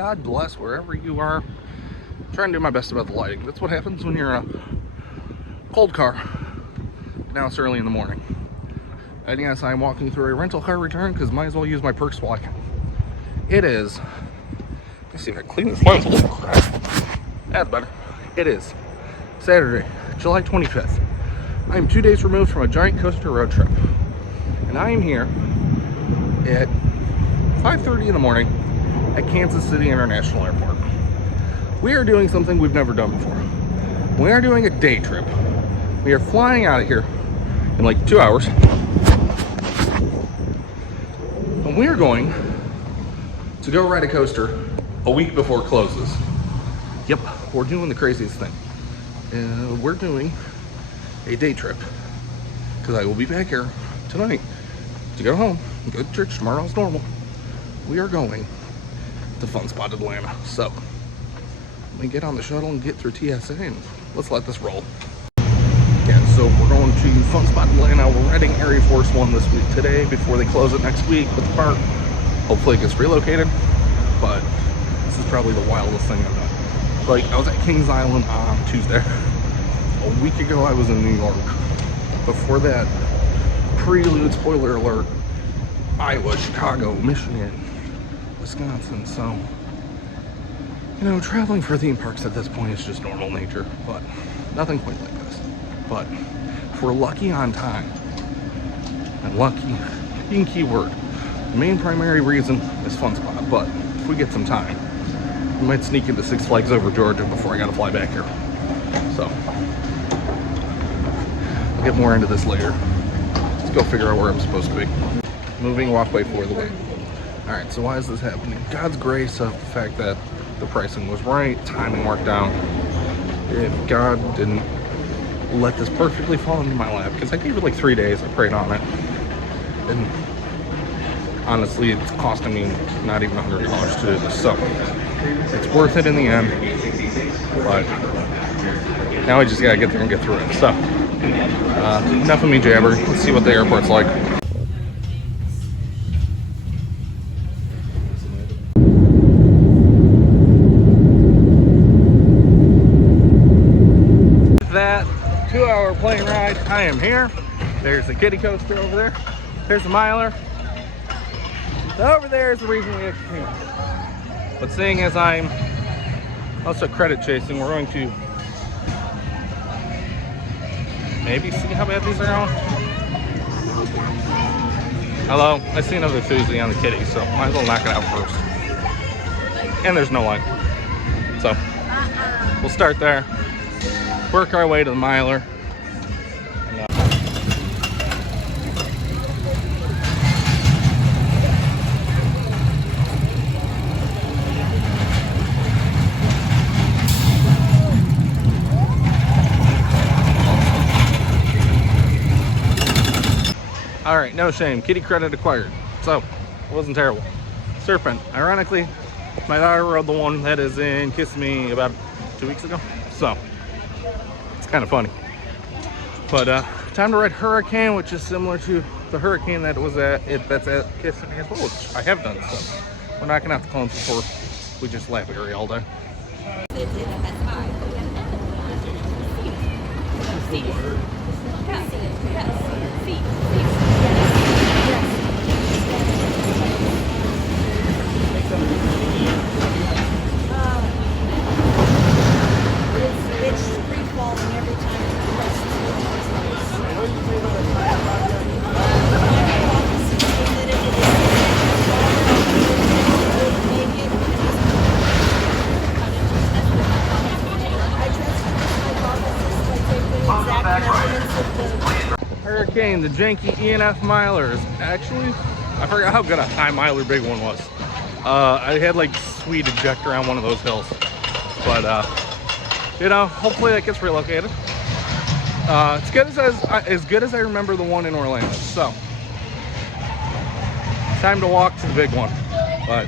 God bless wherever you are. I'm trying to do my best about the lighting. That's what happens when you're in a cold car. Now it's early in the morning. And yes, I'm walking through a rental car return because might as well use my perks while I can. It is, let's see if I can clean this lens. Oh crap. That's better. It is Saturday, July 25th. I am 2 days removed from a giant coaster road trip. And I am here at 5:30 in the morning at Kansas City International Airport. We are doing something we've never done before. We are doing a day trip. We are flying out of here in like 2 hours. And we are going to go ride a coaster a week before it closes. Yep, we're doing the craziest thing. We're doing a day trip because I will be back here tonight to go home and go to church tomorrow as normal. We are going to Fun Spot Atlanta. So let me get on the shuttle and get through TSA and let's let this roll. Yeah, so we're going to Fun Spot Atlanta. We're riding ARIEFORCE One this week today before they close it next week with the park. Hopefully it gets relocated, but this is probably the wildest thing I've done. Like, I was at Kings Island on Tuesday. A week ago I was in New York. Before that, prelude, spoiler alert, Iowa, Chicago, Michigan, Wisconsin. So, you know, traveling for theme parks at this point is just normal nature, but nothing quite like this. But if we're lucky on time, and lucky being keyword, the main primary reason is Fun Spot, but if we get some time, we might sneak into Six Flags Over Georgia before I gotta fly back here. So, I'll get more into this later. Let's go figure out where I'm supposed to be. Moving walkway for the way. All right, so why is this happening? God's grace of the fact that the pricing was right, timing worked out. If God didn't let this perfectly fall into my lap, because I gave it like 3 days, I prayed on it. And honestly, it's costing me not even $100 to do this. So it's worth it in the end. But now I just gotta get there and get through it. So enough of me jabber. Let's see what the airport's like. That 2-hour plane ride, I am here. There's the kiddie coaster over there. There's the miler. Over there is the reason we actually came. But seeing as I'm also credit chasing, we're going to maybe see how bad these are on. Hello, I see another Thursday on the kiddie, so might as well knock it out first. And there's no line. So we'll start there. Work our way to the miler. All right, no shame. Kitty credit acquired. So it wasn't terrible. Serpent. Ironically, my daughter rode the one that is in Kiss Me about 2 weeks ago. So it's kind of funny. But time to ride Hurricane, which is similar to the Hurricane that was that's at Kiss Me as well, which I have done. So we're knocking out the clones before we just lap Ari all day. It's free falling every time it presses. Hurricane, the janky E&F milers. Actually, I forgot how good a high miler big one was. I had like sweet ejector on one of those hills, but you know, hopefully that gets relocated. It's as good as I remember the one in Orlando. So time to walk to the big one. But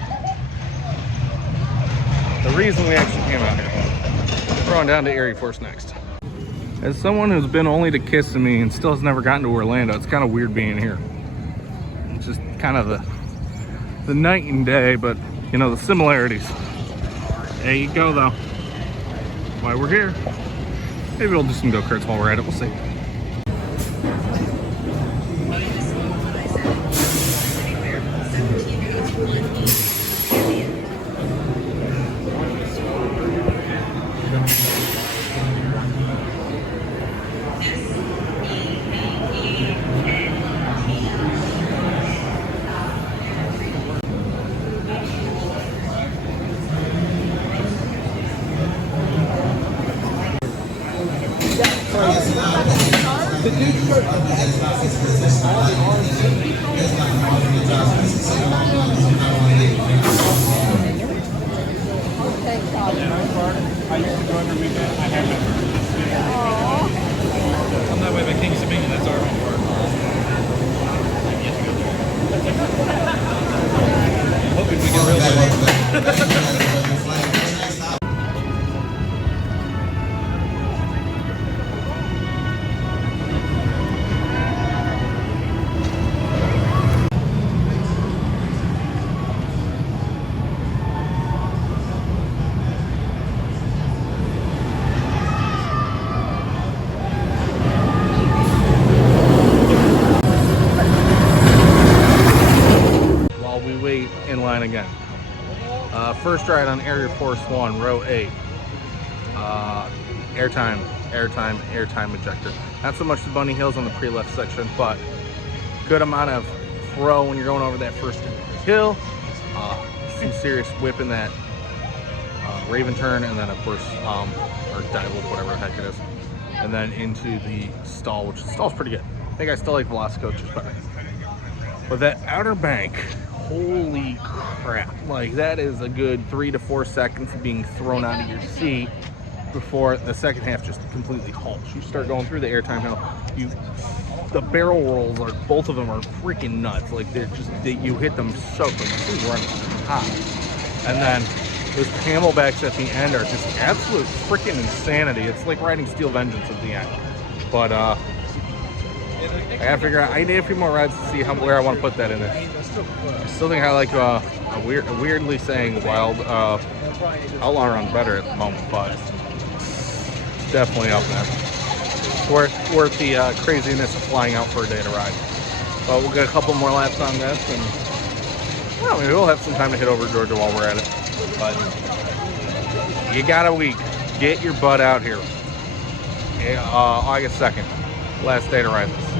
the reason we actually came out here, we're going down to ARIEFORCE next. As someone who's been only to Kiss Me and still has never gotten to Orlando, it's kind of weird being here. It's just kind of the night and day, but you know, the similarities There you go, though. Why we're here. Maybe we'll do some go-karts while we're at it. We'll see. I used to go every weekend. I haven't. I'm that way by King's Dominion. That's our home park. I'm hoping we get real good. In line again. First ride on ARIEFORCE One, row 8. Airtime ejector. Not so much the bunny hills on the pre-left section, but good amount of throw when you're going over that first hill. Some serious whip in that Raven turn, and then of course, or dive whip, whatever the heck it is. And then into the stall, which the stall's pretty good. I think I still like Velocicoaches better. But that outer bank, holy crap, like that is a good 3 to 4 seconds of being thrown out of your seat before the second half just completely halts. You start going through the airtime hill, the barrel rolls are, both of them are freaking nuts. Like they're just, you hit them so quick, things running hot. And then those camelbacks at the end are just absolute freaking insanity. It's like riding Steel Vengeance at the end. But I gotta figure out, I need a few more rides to see where I want to put that in there. I still think I like a weirdly saying Wild Outlaw Run's better at the moment, but definitely up there. Worth the craziness of flying out for a day to ride. But we'll get a couple more laps on this, and well, maybe we'll have some time to hit over Georgia while we're at it. But you got a week. Get your butt out here. August 2nd, last day to ride this.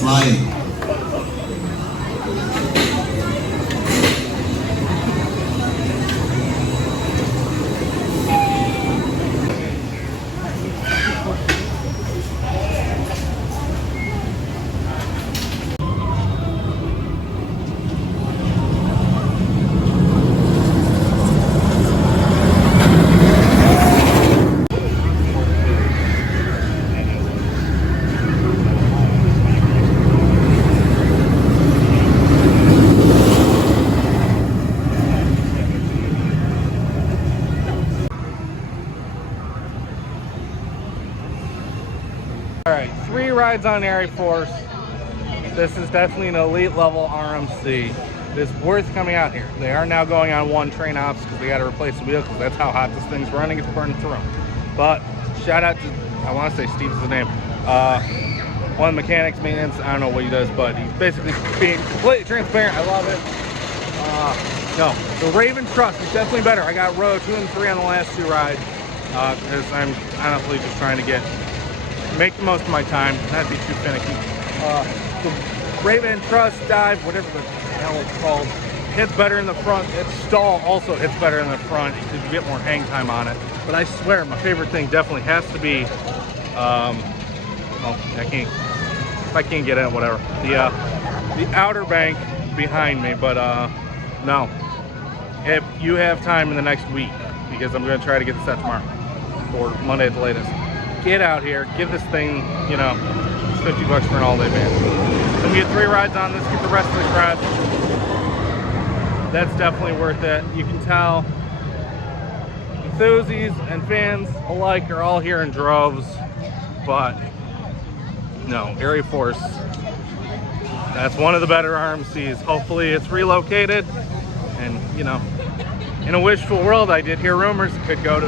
Flying. Alright, 3 rides on ARIEFORCE. This is definitely an elite level RMC. It's worth coming out here. They are now going on 1 train ops because they got to replace the wheel because that's how hot this thing's running. It's burning through. But shout out to, I want to say Steve's the name. One of the mechanics, maintenance, I don't know what he does, but he's basically being completely transparent. I love it. No, the Raven truck is definitely better. I got row 2 and 3 on the last 2 rides because I'm honestly just trying to make the most of my time, not be too finicky. The Raven Trust dive, whatever the hell it's called, hits better in the front. Its stall also hits better in the front because you get more hang time on it. But I swear, my favorite thing definitely has to be, well, if I can't get in, whatever. The outer bank behind me, but no. If you have time in the next week, because I'm going to try to get this out tomorrow or Monday at the latest. Get out here, give this thing, you know, $50 for an all-day van. To get 3 rides on this, get the rest of the crowd. That's definitely worth it. You can tell enthusiasts and fans alike are all here in droves, but no, ARIEFORCE, that's one of the better RMCs. Hopefully it's relocated, and you know, in a wishful world, I did hear rumors it could go to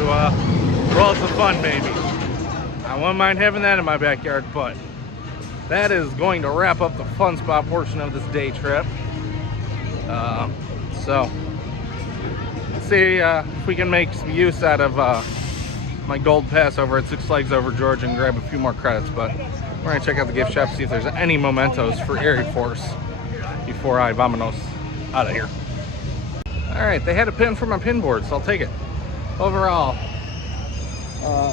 Worlds of Fun, maybe. I wouldn't mind having that in my backyard, but that is going to wrap up the fun spot portion of this day trip. So let's see if we can make some use out of my gold pass over at Six Flags Over Georgia and grab a few more credits. But we're gonna check out the gift shop, see if there's any mementos for ARIEFORCE before I vamonos out of here. All right, they had a pin for my pin board, so I'll take it. Overall,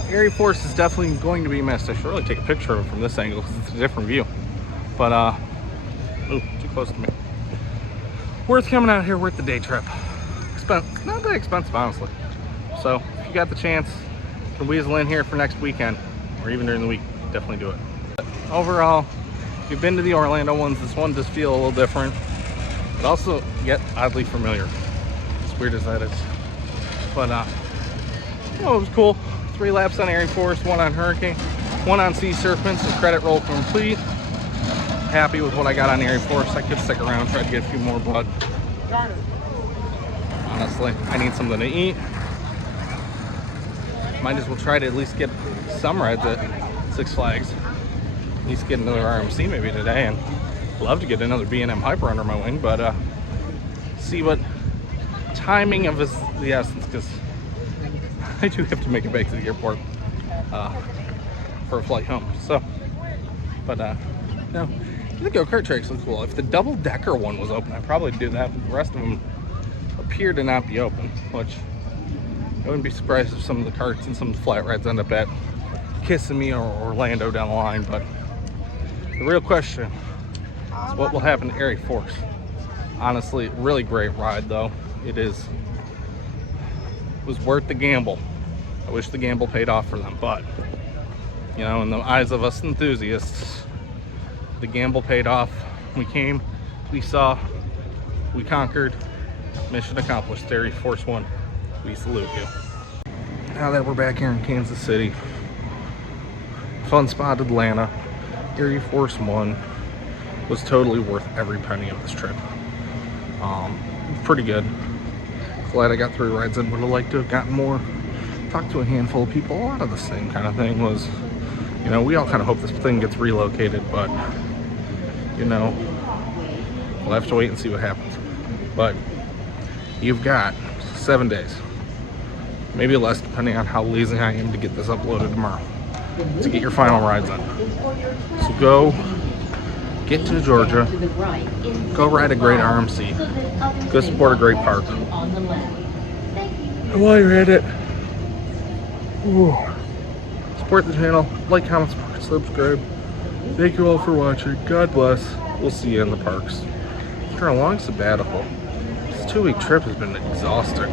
ARIEFORCE is definitely going to be missed. I should really take a picture of it from this angle because it's a different view. But ooh, too close to me. Worth coming out here, worth the day trip. Not that expensive, honestly. So if you got the chance, you can weasel in here for next weekend, or even during the week, definitely do it. But overall, if you've been to the Orlando ones, this one does feel a little different, but also yet oddly familiar. As weird as that is. But you know, it was cool. 3 laps on ARIEFORCE, 1 on Hurricane, 1 on Sea Serpent, so credit roll complete. Happy with what I got on ARIEFORCE. I could stick around, try to get a few more, but honestly, I need something to eat. Might as well try to at least get some rides at Six Flags. At least get another RMC maybe today, and love to get another B&M Hyper under my wing, but see what timing of is the essence, because I do have to make it back to the airport for a flight home. So, but no, the go-kart tracks look cool. If the double-decker one was open, I'd probably do that, but the rest of them appear to not be open, which I wouldn't be surprised if some of the karts and some of the flat rides end up at Kissimmee or Orlando down the line. But the real question is what will happen to ARIEFORCE. Honestly, really great ride though. It was worth the gamble. I wish the gamble paid off for them, but you know, in the eyes of us enthusiasts, the gamble paid off. We came, we saw, we conquered. Mission accomplished. ARIEFORCE One, we salute you. Now that we're back here in Kansas City, fun spot Atlanta, ARIEFORCE One was totally worth every penny of this trip. Pretty good. Glad I got 3 rides in. Would have liked to have gotten more. Talked to a handful of people. A lot of the same kind of thing was, you know, we all kind of hope this thing gets relocated, but you know, we'll have to wait and see what happens. But you've got 7 days, maybe less depending on how lazy I am to get this uploaded tomorrow, to get your final rides in. So go get to Georgia, go ride a great RMC, go support a great park. And while you're at it, support the channel, like, comment, subscribe. Thank you all for watching. God bless. We'll see you in the parks. After a long sabbatical, this 2-week trip has been exhausting.